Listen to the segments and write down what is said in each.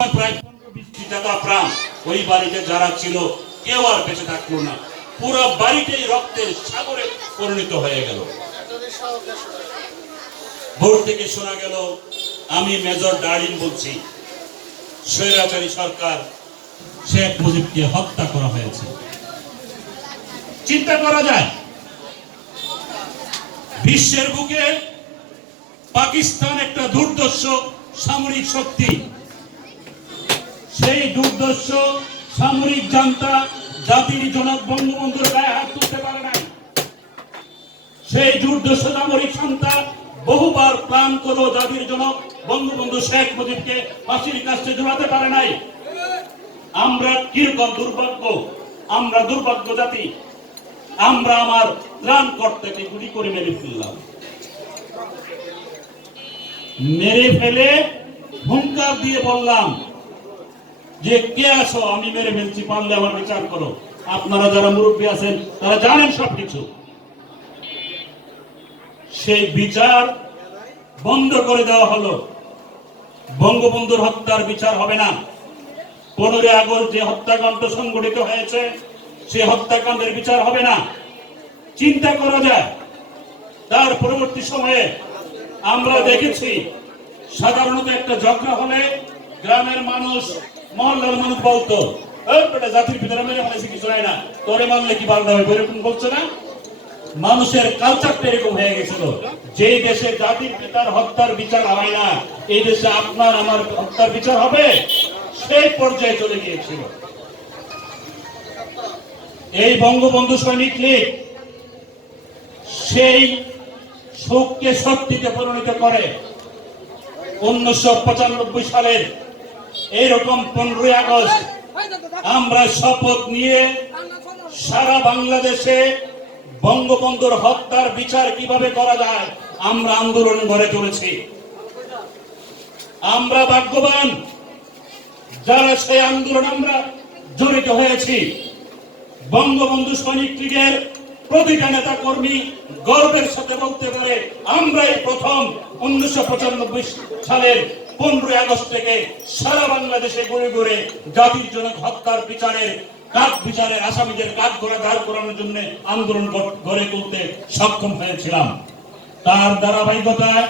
প্রায় 15-20 টাকা প্রাণ ওই বাড়িতে যারা ছিল কেউ আর বেঁচে থাকলো না। পুরো বাড়িটাই রক্তের সাগরে পরিণত হয়ে গেল। ভোর থেকে শোনা গেল, আমি মেজর ডালিম বলছি, স্বৈরাচারী সরকার শেখ মুজিবকে হত্যা করা হয়েছে। চিন্তা করা যায়, বিশ্বের বুকে পাকিস্তান একটা দুর্ধর্ষ সামরিক শক্তি। সেই দুর্ধর্ষ সামরিক জান্তা জাতির জনক বঙ্গবন্ধুর গায়ে হাত তুলতে পারে নাই। সেই দুর্ধর্ষ সামরিক সন্তা বহুবার প্ল্যান করো জাতির জনক বঙ্গবন্ধু শেখ মুজিবকে ফাঁসির কাছে ঝুলাতে পারে নাই। আমরা কিরকম দুর্ভাগ্য, আমরা দুর্ভাগ্য জাতি, আমরা আমার ত্রাণ কর্তাকে গুলি করে মেরে ফেললাম। মেরে ফেলে হুঙ্কার দিয়ে বললাম যে কে আসো, আমি মেরে ফেলছি, পারলে আমার বিচার করো। আপনারা যারা মুরব্বী আছেন তারা জানেন সবকিছু। সেই বিচার বন্ধ করে দেওয়া হলো। বঙ্গবন্ধুর হত্যার বিচার হবে না। 15 আগস্ট যে হত্যাকাণ্ড সংঘটিত হয়েছে সেই হত্যাকাণ্ডের বিচার হবে না। চিন্তা করা যায়, তার পরবর্তী সময়ে আমরা দেখেছি সাধারণত একটা ঝগড়া হলে গ্রামের মানুষ, মহল্লার মানুষ বলতো, জাতির ভিতরে মেরে ফেলেছে, কিছু হয় না, তোরে মারলে কি পাল্টা হবে, এরকম বলছে না? মানুষের কালচারটা এরকম হয়ে গেছিল। যে দেশে জাতির পিতার হত্যার বিচার হয় না, এই দেশে আপনার আমার হত্যার বিচার হবে, সেই পর্যায়ে চলে গিয়েছিল। এই বঙ্গবন্ধু সৈনিক লীগ সেই শোককে শক্তিতে পরিণত করে 1995 সালের এইরকম 15 আগস্ট আমরা শপথ নিয়ে সারা বাংলাদেশে বঙ্গবন্ধুর হত্যার বিচার কিভাবে করা যায় আমরা আন্দোলন গড়ে তুলেছি। আমরা ভাগ্যবান যারা সেই আন্দোলন আমরা জড়িত হয়েছি। বঙ্গবন্ধু সৈনিক লীগের প্রতিটা নেতা কর্মী গর্বের সাথে বলতে পারে, আমরাই প্রথম 1995 সালের 15 আগস্ট থেকে সারা বাংলাদেশে ঘুরে ঘুরে জাতির জনক হত্যার বিচারের আসামিদের কাঠ ধরা দাঁড় করানোর জন্য আন্দোলন গড়ে তুলতে সক্ষম হয়েছিলাম। তার ধারাবাহিকতায়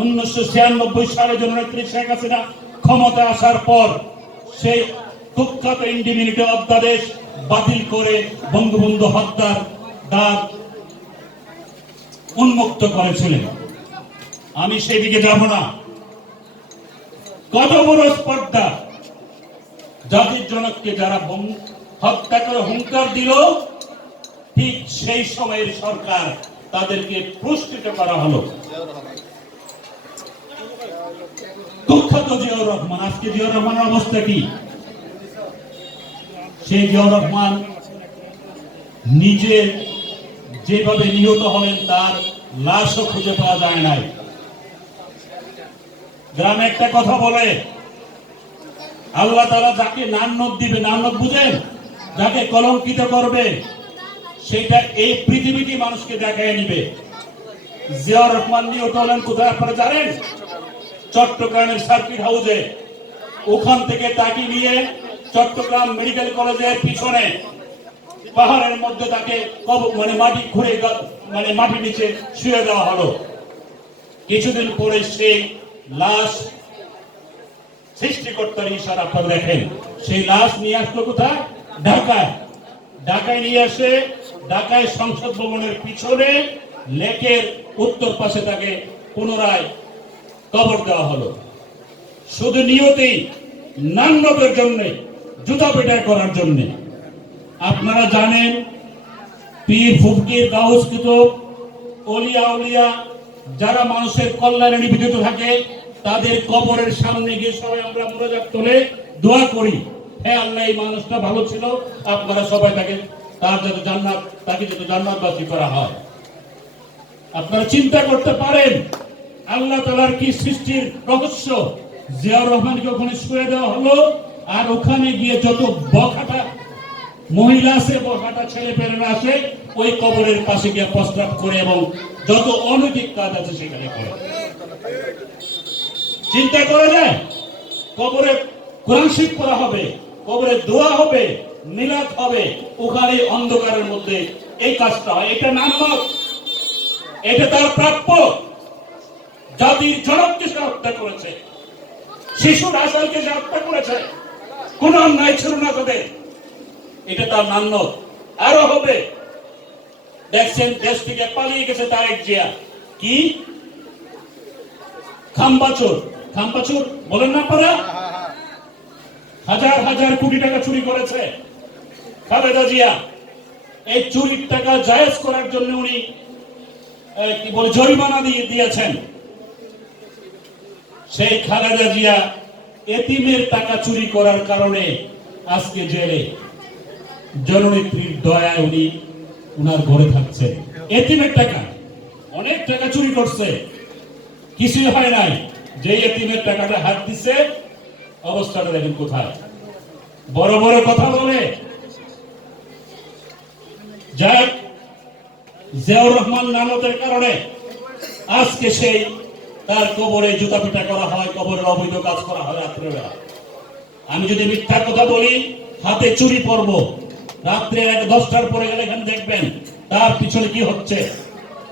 1996 সালে জননেত্রী শেখ হাসিনা ক্ষমতা আসার পর সেই কুখ্যাত ইন্ডিমিনিটি অধ্যাদেশ বাতিল করে বঙ্গবন্ধু হত্যার দাগ উন্মুক্ত করেছিলেন। আমি সেদিকে যাব না। কত বড় স্পর্ধা! জাতির জনককে যারা হত্যা করে হুঙ্কার দিল, ঠিক সেই সময়ের সরকার তাদেরকে পুরস্কৃত করা হলো। কুখ্যাত জিয়াউর রহমান, আজকে জিয়াউর রহমানের অবস্থা কি? সেই জিয়াউর রহমান নিজে যেভাবে নিহত হলেন তার লাশও খুঁজে পাওয়া যায় নাই। গ্রামে একটা কথা বলে, আল্লাহ তাআলা যাকে নান্নত দিবে, নান্নত বুঝেন, যাকে কলঙ্কিত করবে সেটা এই পৃথিবীতে মানুষকে দেখায় নিবে। জিয়াউর রহমান নিহত হলেন কোথায় আপনারা জানেন? চট্টগ্রামের সার্কিট হাউসে। ওখান থেকে তাকে নিয়ে চট্টগ্রাম মেডিকেল কলেজের পিছনে পাহাড়ের মধ্যে তাকে মাটি খুঁড়ে মাটির নিচে শুয়ে দেওয়া হলো। কিছুদিন পরে সেই লাশ, সৃষ্টিকর্তার ইশারা আপনারা দেখেন, সেই লাশ নিয়ে আসলো কোথায়? ঢাকায়। ঢাকায় নিয়ে আসে ঢাকায় সংসদ ভবনের পিছনে লেকের উত্তর পাশে তাকে পুনরায় কবর দেওয়া হলো। শুধু নিয়তেই নান্নতের জন্য, জুতা পেটার করার জন্য। আপনারা জানেন পীর ফকির গাউস কুতুব ওলিয়া উলিয়া যারা মানুষের কল্যাণে নিবেদিত থাকে তাদের কবরের সামনে গিয়ে সবাই আমরা মুনাজাত করে দোয়া করি, হে আল্লাহ এই মানুষটা ভালো ছিল, আপনারা সবাই তাকে যাতে জান্নাতবাসী করা হয়। আপনারা চিন্তা করতে পারেন আল্লাহ তাআলার কি সৃষ্টির রহস্য। জিয়াউর রহমানকে ওখানে শুয়ে দেওয়া হলো, আর ওখানে গিয়ে যত বখাটা মহিলা আছে, বখাটা ছেলে পেলেরা আছে, ওই কবরের পাশে গিয়ে প্রস্রাব করে এবং যত অনৈতিক কাজ আছে সেখানে করে। চিন্তা করা যায়, কবরে কোরআন শরীফ পড়া হবে, কবরে দোয়া হবে, মিলাদ হবে, ওখানে অন্ধকারের মধ্যে এই কাজটা হয়। এটা নামক, এটা তার প্রাপ্য। জাতির জনককে সে হত্যা করেছে, শিশুর আসালকে সে হত্যা করেছে, কোন অন্যায় ছিল না তাদের, এটা তার নান্য। আরো হবে, দেখছেন দেশ থেকে পালিয়ে গেছে তারেক জিয়া, কি খাম্বাচোর, খাম্বাচোর বলেন না আপনারা, হাজার হাজার কোটি টাকা চুরি করেছে খালেদা জিয়া। এই চুরির টাকা জায়েজ করার জন্য উনি কি বলে জরিমানা দিয়েছেন। সেই খালেদা জিয়া এতিমের টাকা চুরি করার কারণে আজকে জেলে। জননেত্রীর দয়ায় উনি উনার ঘরে থাকছেন। এতিমের টাকা, অনেক টাকা চুরি করছে, কিছুই হয় নাই। যে এতিমের টাকাটা হাত দিছে, অবস্থাটা দেখেন কোথায়। বড় বড় কথা বলে, যাক জিয়াউর রহমান নানতের কারণে আজকে সেই তার কবরে জুতা পিটা করা হয়, কবরের অবৈধ কাজ করা হয় রাত্রেবেলা। আমি যদি মিথ্যা কথা বলি, হাতে চুরি পরব, রাত্রে 10টার পরে গেলে এখানে দেখবেন তার পিছনে কি হচ্ছে,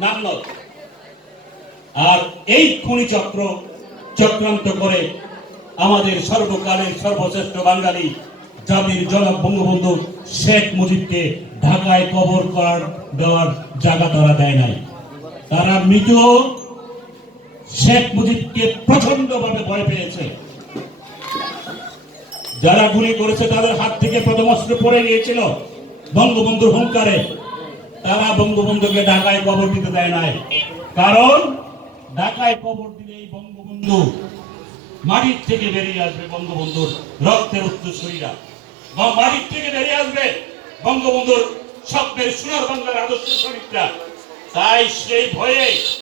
নামনত। আর এই খুনি চক্র চক্রান্ত করে আমাদের সর্বকালের সর্বশ্রেষ্ঠ বাঙালি জাতির জনক বঙ্গবন্ধু শেখ মুজিবকে ঢাকায় কবর করার দেওয়ার জায়গা তারা দেয় নাই। তারা মৃত শেখ মুজিবকে প্রচন্ড ভাবে ভয় পেয়েছে। যারা গুলি করেছে তাদের হাত থেকে প্রথম অস্ত্র পড়ে গিয়েছিল বঙ্গবন্ধুর হুঙ্কারে। তারা বঙ্গবন্ধুকে ঢাকায় কবর দিতে দেয় নাই, কারণ ঢাকায় কবর দিলে এই বঙ্গবন্ধু মাটির থেকে বেরিয়ে আসবে, বঙ্গবন্ধুর রক্তের উত্তরসূরিরা মাটির থেকে বেরিয়ে আসবে, বঙ্গবন্ধুর স্বপ্নের সোনার বাংলার আদর্শ শরীরটা। তাই সেই ভয়ে